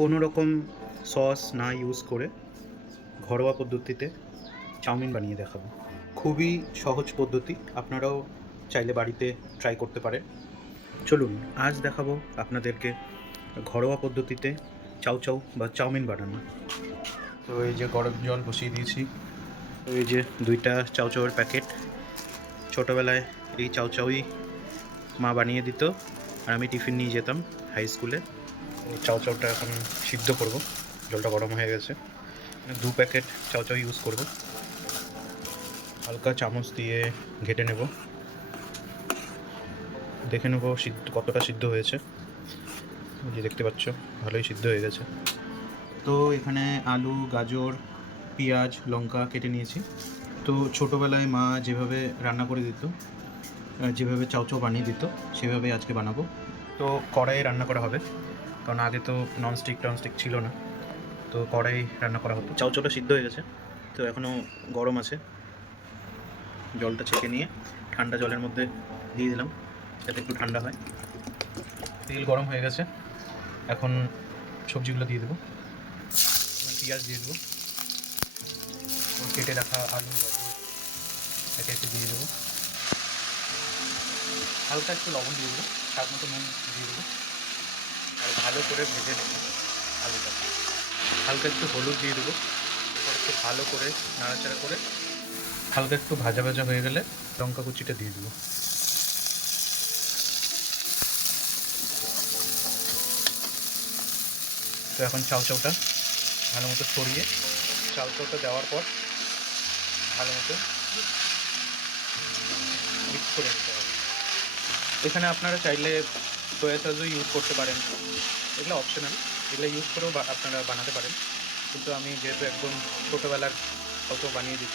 কোনো রকম সস না ইউজ করে ঘরোয়া পদ্ধতিতে চাউমিন বানিয়ে দেখাবো। খুবই সহজ পদ্ধতি, আপনারাও চাইলে বাড়িতে ট্রাই করতে পারেন। চলুন আজ দেখাবো আপনাদেরকে ঘরোয়া পদ্ধতিতে চাউ বা চাউমিন বানানো। তো এই যে গরম জল বসিয়ে দিয়েছি। তো এই যে 2টা চাউয়ের প্যাকেট। ছোটোবেলায় এই চাউই মা বানিয়ে দিত, আর আমি টিফিন নিয়ে যেতাম হাই স্কুলে। তো চাউটা এখন সিদ্ধ করব। জলটা গরম হয়ে গেছে। 2 প্যাকেট চাউ ইউজ করব। হালকা চামচ দিয়ে ঘেটে নেব, দেখে নেব কতটা সিদ্ধ হয়েছে। এই যে দেখতে পাচ্ছ ভালোই সিদ্ধ হয়ে গেছে। তো এখানে আলু, গাজর, পেঁয়াজ, লঙ্কা কেটে নিয়েছি। তো ছোটোবেলায় মা যেভাবে রান্না করে দিত, যেভাবে চাউ বানিয়ে দিত, সেভাবে আজকে বানাবো। তো কড়াইয়ে রান্না করা হবে, কারণ আগে তো ননস্টিক ছিল না, তো কড়াই রান্না করা হতো। চাউটা সিদ্ধ হয়ে গেছে, তো এখনও গরম আছে। জলটা ছেঁকে নিয়ে ঠান্ডা জলের মধ্যে দিয়ে দিলাম, যাতে একটু ঠান্ডা হয়। তেল গরম হয়ে গেছে, এখন সবজিগুলো দিয়ে দেবো। পেঁয়াজ দিয়ে দেবো, কেটে রাখা আলু, গাজর একে একে দিয়ে দেবো। হালকা একটু লবণ দিয়ে দেবো, স্বাদ মতো নুন দিয়ে দেবো, আর ভালো করে ভেজে নেবো আলুটা। হালকা একটু হলুদ দিয়ে দেবো, একটু ভালো করে নাড়াচাড়া করে হালকা একটু ভাজা ভাজা হয়ে গেলে লঙ্কা কুচিটা দিয়ে দেবো। তো এখন চাউটা ভালো মতো সরিয়ে চাউটা দেওয়ার পর ভালো মতো মিক্স করে নিতে হবে। এখানে আপনারা চাইলে সয়া সসও ইউজ করতে পারেন, এগুলো অপশনাল, এগুলো ইউজ করেও আপনারা বানাতে পারেন। কিন্তু আমি যেহেতু একদম ছোটোবেলার কত বানিয়ে দিত,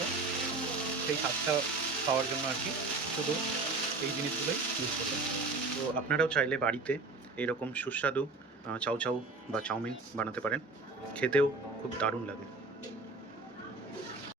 সেই স্বাদটা পাওয়ার জন্য আর কি শুধু এই জিনিসগুলোই ইউজ করতাম। তো আপনারাও চাইলে বাড়িতে এরকম সুস্বাদু চাউ বা চাউমিন বানাতে পারেন, খেতেও খুব দারুণ লাগে।